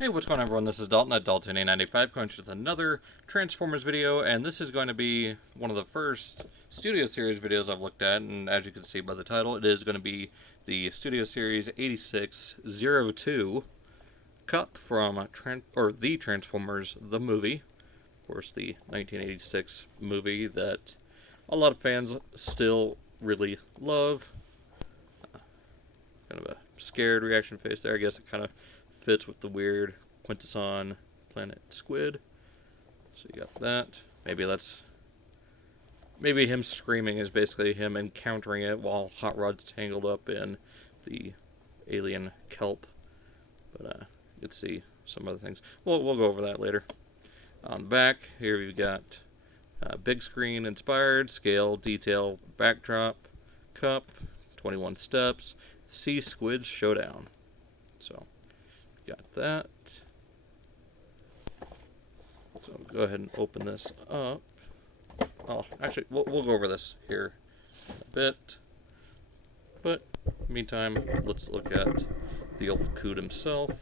Hey, what's going on, everyone? This is Dalton at Dalton895, coming with another Transformers video, and this is going to be one of the first Studio Series videos I've looked at, and as you can see by the title, it is going to be the Studio Series 8602 Kup from the Transformers, the movie. Of course, the 1986 movie that a lot of fans still really love. Kind of a scared reaction face there. I guess it kind of fits with the weird Quintesson planet squid. So you got that. Maybe him screaming is basically him encountering it while Hot Rod's tangled up in the alien kelp. But you can see some other things. We'll go over that later. On the back here we've got big screen inspired scale detail backdrop Kup 21 steps Sea Squid Showdown. So got that. So go ahead and open this up. Oh, actually, we'll go over this here in a bit. But meantime, let's look at the old Coot himself.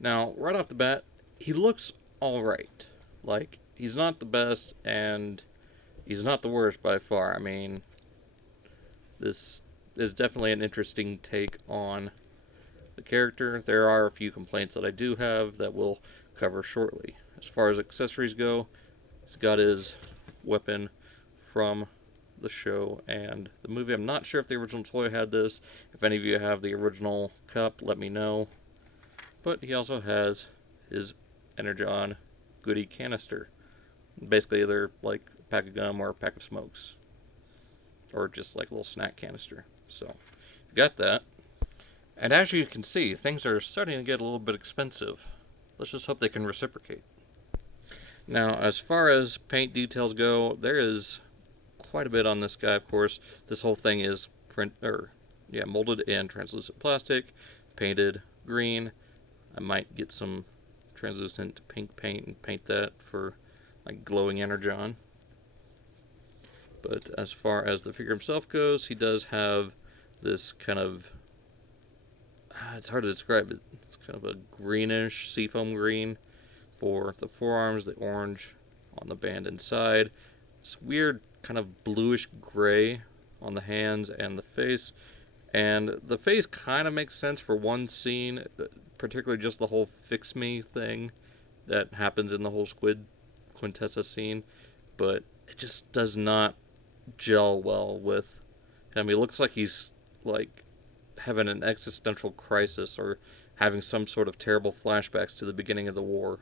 Now, right off the bat, he looks alright. Like, he's not the best, and he's not the worst by far. I mean, this is definitely an interesting take on the character. There are a few complaints that I do have that we'll cover shortly. As far as accessories go, he's got his weapon from the show and the movie. I'm not sure if the original toy had this. If any of you have the original Kup, let me know. But he also has his Energon goodie canister. Basically either like a pack of gum or a pack of smokes. Or just like a little snack canister. So, got that. And as you can see, things are starting to get a little bit expensive. Let's just hope they can reciprocate. Now, as far as paint details go, there is quite a bit on this guy, of course. This whole thing is molded in translucent plastic, painted green. I might get some translucent pink paint and paint that for like glowing energon. But as far as the figure himself goes, he does have this kind of, it's hard to describe it. It's kind of a greenish seafoam green for the forearms, the orange on the band inside. This weird kind of bluish gray on the hands and the face. And the face kind of makes sense for one scene, particularly just the whole fix me thing that happens in the whole Squid Quintessa scene. But it just does not gel well with him. He looks like he's like having an existential crisis or having some sort of terrible flashbacks to the beginning of the war.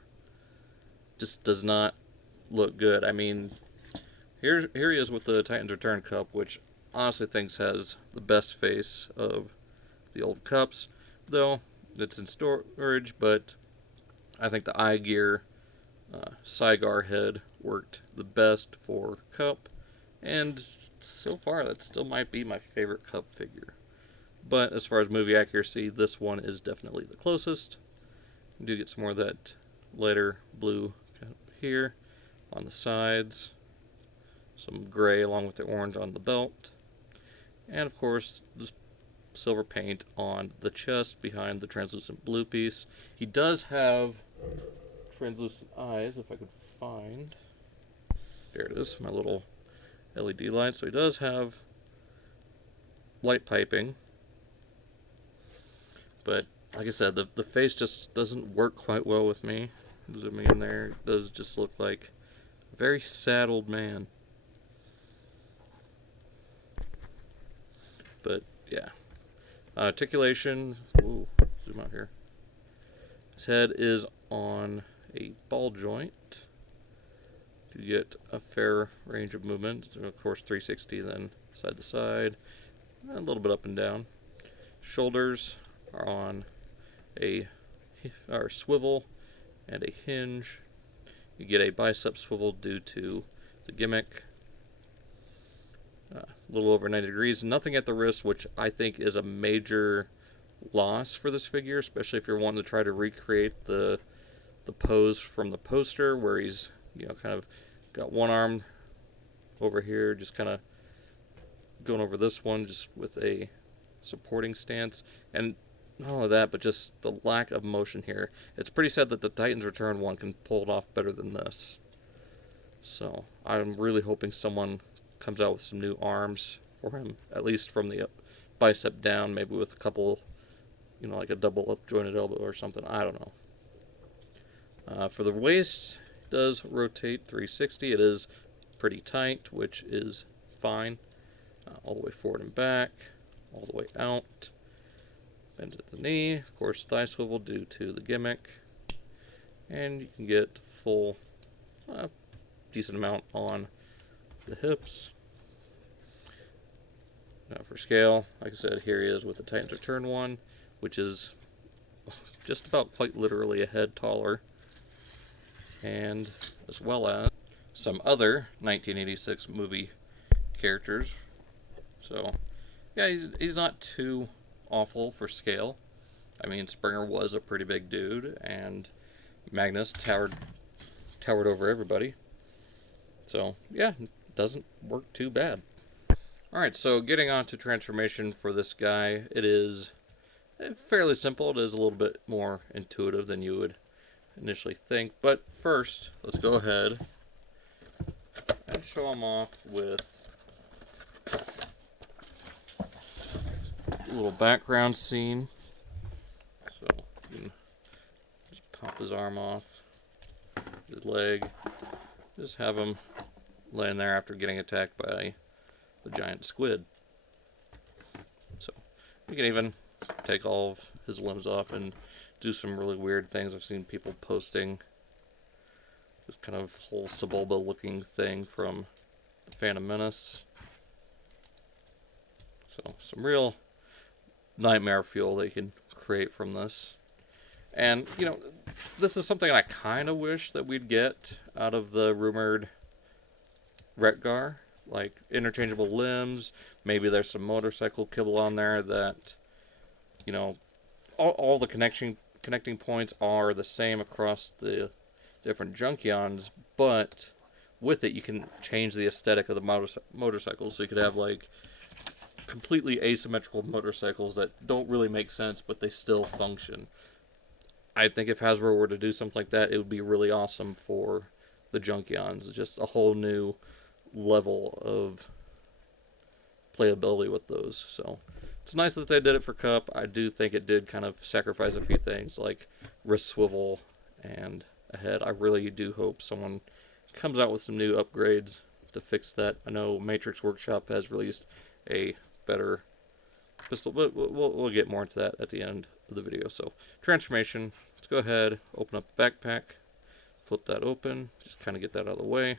Just does not look good. I mean, here he is with the Titans Return Kup, which honestly thinks has the best face of the old Kups, though it's in storage. But I think the igear Cygar head worked the best for Kup, and so far that still might be my favorite Kup figure. But as far as movie accuracy, this one is definitely the closest. You do get some more of that lighter blue here on the sides, some gray along with the orange on the belt, and of course the silver paint on the chest behind the translucent blue piece. He does have translucent eyes, if I could find. There it is, my little LED light. So he does have light piping. But like I said, the face just doesn't work quite well with me. Zooming in there, it does just look like a very sad old man. But yeah. Articulation. Ooh, zoom out here. His head is on a ball joint. You get a fair range of movement. Of course, 360, then side to side, a little bit up and down. Shoulders are on a swivel and a hinge. You get a bicep swivel due to the gimmick. A little over 90 degrees. Nothing at the wrist, which I think is a major loss for this figure, especially if you're wanting to try to recreate the pose from the poster where he's, kind of got one arm over here, just kind of going over this one just with a supporting stance. And not only that, but just the lack of motion here. It's pretty sad that the Titan's Return one can pull it off better than this. So I'm really hoping someone comes out with some new arms for him, at least from the bicep down, maybe with a couple, like a double up jointed elbow or something. I don't know. For the waist, it does rotate 360. It is pretty tight, which is fine. All the way forward and back, all the way out. Bends at the knee, of course thigh swivel due to the gimmick, and you can get full, decent amount on the hips. Now for scale, like I said, here he is with the Titan's Return one, which is just about quite literally a head taller, and as well as some other 1986 movie characters. So yeah, he's not too awful for scale. I mean, Springer was a pretty big dude, and Magnus towered over everybody. So yeah, it doesn't work too bad. Alright, so getting on to transformation for this guy, it is fairly simple. It is a little bit more intuitive than you would initially think. But first, let's go ahead and show him off with a little background scene. So you can just pop his arm off, his leg, just have him laying there after getting attacked by the giant squid. So you can even take all of his limbs off and do some really weird things. I've seen people posting this kind of whole Sebulba looking thing from the Phantom Menace. So some real nightmare fuel that you can create from this. And, this is something I kind of wish that we'd get out of the rumored Retgar. Like, interchangeable limbs. Maybe there's some motorcycle kibble on there that, all the connecting points are the same across the different Junkions, but with it you can change the aesthetic of the motorcycles. So you could have, like, completely asymmetrical motorcycles that don't really make sense, but they still function. I think if Hasbro were to do something like that, it would be really awesome for the Junkions. Just a whole new level of playability with those. So it's nice that they did it for Kup. I do think it did kind of sacrifice a few things, like wrist swivel and a head. I really do hope someone comes out with some new upgrades to fix that. I know Matrix Workshop has released a better pistol, but we'll get more into that at the end of the video. So transformation, let's go ahead, open up the backpack, flip that open, just kind of get that out of the way.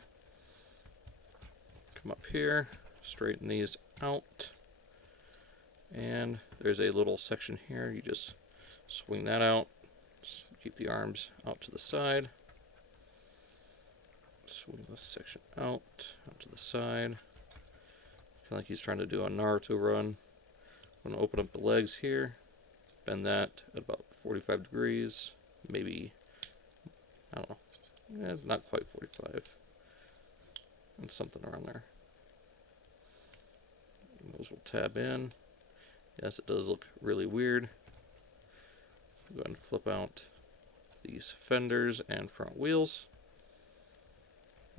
Come up here, straighten these out, and there's a little section here. You just swing that out, just keep the arms out to the side, swing this section out to the side. Kind of like he's trying to do a Naruto run. I'm going to open up the legs here, bend that at about 45 degrees, maybe, I don't know, not quite 45, and something around there. And those will tab in. Yes, it does look really weird. Go ahead and flip out these fenders and front wheels.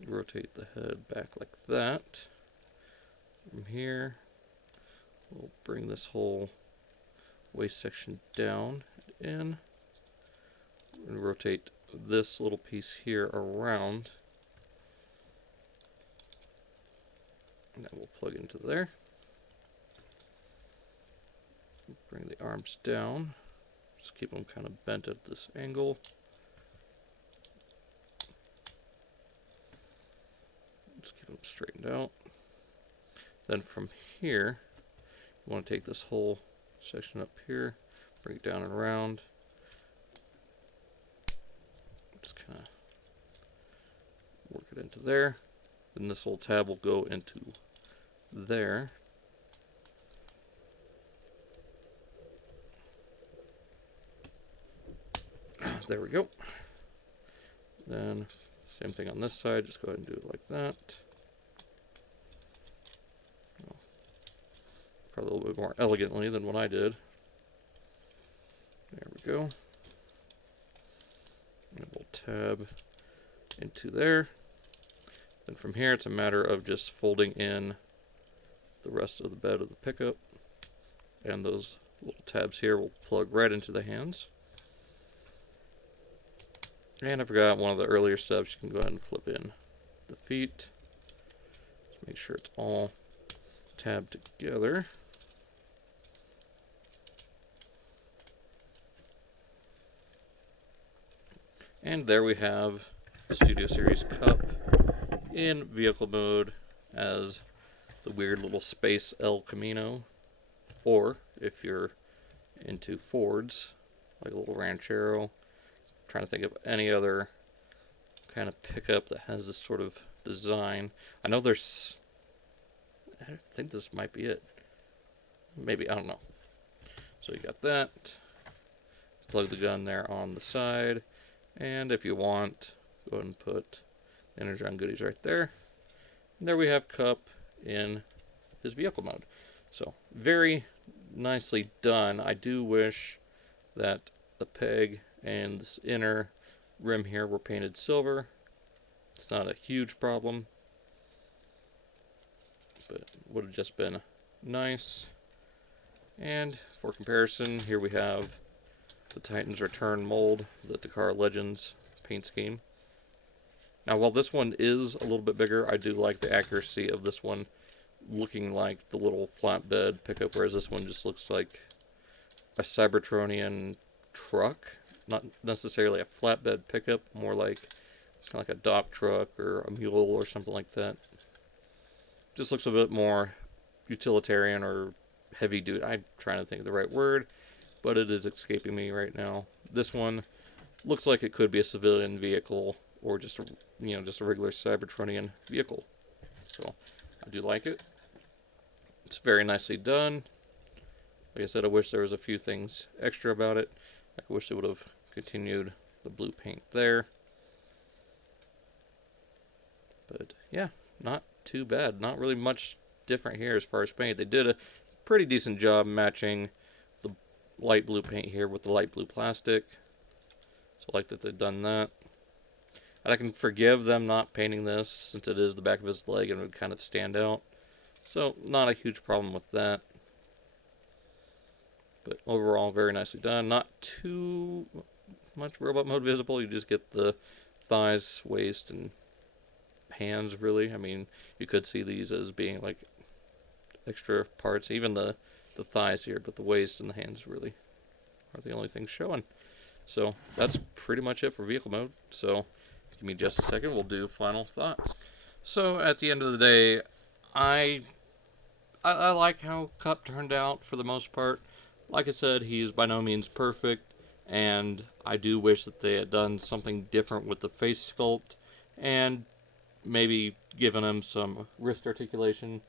Rotate the head back like that. From here, we'll bring this whole waist section down and in. And rotate this little piece here around. And that will plug into there. Bring the arms down. Just keep them kind of bent at this angle. Just keep them straightened out. Then from here, you want to take this whole section up here, bring it down and around. Just kind of work it into there. Then this little tab will go into there. There we go. Then same thing on this side, just go ahead and do it like that. Probably a little bit more elegantly than what I did. we go. And we'll tab into there. Then from here, it's a matter of just folding in the rest of the bed of the pickup. And those little tabs here will plug right into the hands. And I forgot one of the earlier steps. You can go ahead and flip in the feet. Just make sure it's all tabbed together. And there we have the Studio Series Kup in vehicle mode as the weird little space El Camino. Or if you're into Fords, like a little Ranchero. Trying to think of any other kind of pickup that has this sort of design. I know there's... I think this might be it. Maybe, I don't know. So you got that. Plug the gun there on the side. And if you want, go ahead and put Energon goodies right there. And there we have Kup in his vehicle mode. So, very nicely done. I do wish that the peg and this inner rim here were painted silver. It's not a huge problem, but would have just been nice. And for comparison, here we have the Titan's Return mold, the Takara Legends paint scheme. Now, while this one is a little bit bigger, I do like the accuracy of this one looking like the little flatbed pickup, whereas this one just looks like a Cybertronian truck. Not necessarily a flatbed pickup, more like kind of like a dock truck or a mule or something like that. Just looks a bit more utilitarian or heavy duty. I'm trying to think of the right word, but it is escaping me right now. This one looks like it could be a civilian vehicle or just a, just a regular Cybertronian vehicle. So I do like it. It's very nicely done. Like I said, I wish there was a few things extra about it. I wish they would have continued the blue paint there. But yeah, not too bad. Not really much different here as far as paint. They did a pretty decent job matching the light blue paint here with the light blue plastic. So I like that they've done that. And I can forgive them not painting this since it is the back of his leg and it would kind of stand out. So not a huge problem with that. But overall, very nicely done. Not too much robot mode visible. You just get the thighs, waist, and hands, really. I mean, you could see these as being like extra parts. Even the thighs here, but the waist and the hands really are the only things showing. So that's pretty much it for vehicle mode. So give me just a second. We'll do final thoughts. So at the end of the day, I like how Kup turned out for the most part. Like I said, he is by no means perfect, and I do wish that they had done something different with the face sculpt, and maybe given him some wrist articulation,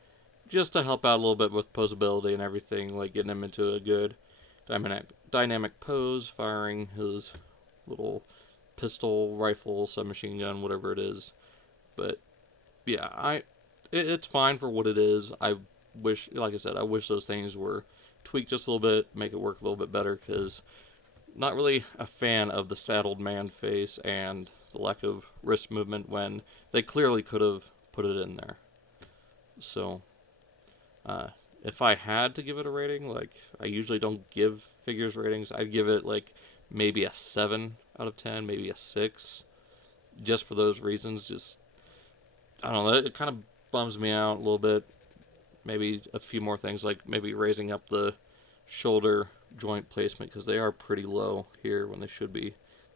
just to help out a little bit with posability and everything, like getting him into a good dynamic pose, firing his little pistol, rifle, submachine gun, whatever it is. But yeah, it's fine for what it is. I wish, like I said, I wish those things were tweak just a little bit, make it work a little bit better, because not really a fan of the saddled man face and the lack of wrist movement when they clearly could have put it in there. So, if I had to give it a rating, like, I usually don't give figures ratings, I'd give it, like, maybe a 7 out of 10, maybe a 6, just for those reasons. Just, I don't know, it kind of bums me out a little bit. Maybe a few more things, like maybe raising up the shoulder joint placement, because they are pretty low here when they should be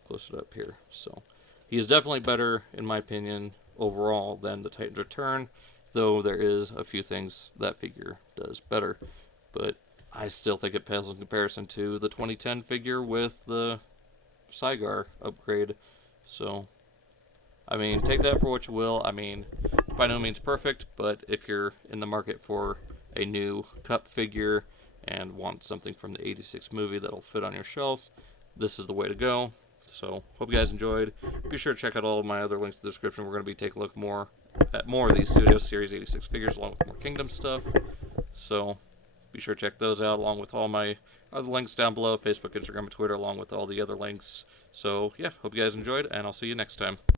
closer up here. So he is definitely better, in my opinion, overall than the Titan's Return, though there is a few things that figure does better. But I still think it pales in comparison to the 2010 figure with the Cygar upgrade. So, I mean, take that for what you will. I mean, by no means perfect, but if you're in the market for a new Kup figure and want something from the 86 movie that'll fit on your shelf, this is the way to go. So, hope you guys enjoyed. Be sure to check out all of my other links in the description. We're going to be taking a look at more of these Studio Series 86 figures, along with more Kingdom stuff. So, be sure to check those out, along with all my are the links down below, Facebook, Instagram, and Twitter, along with all the other links. So, yeah, hope you guys enjoyed, and I'll see you next time.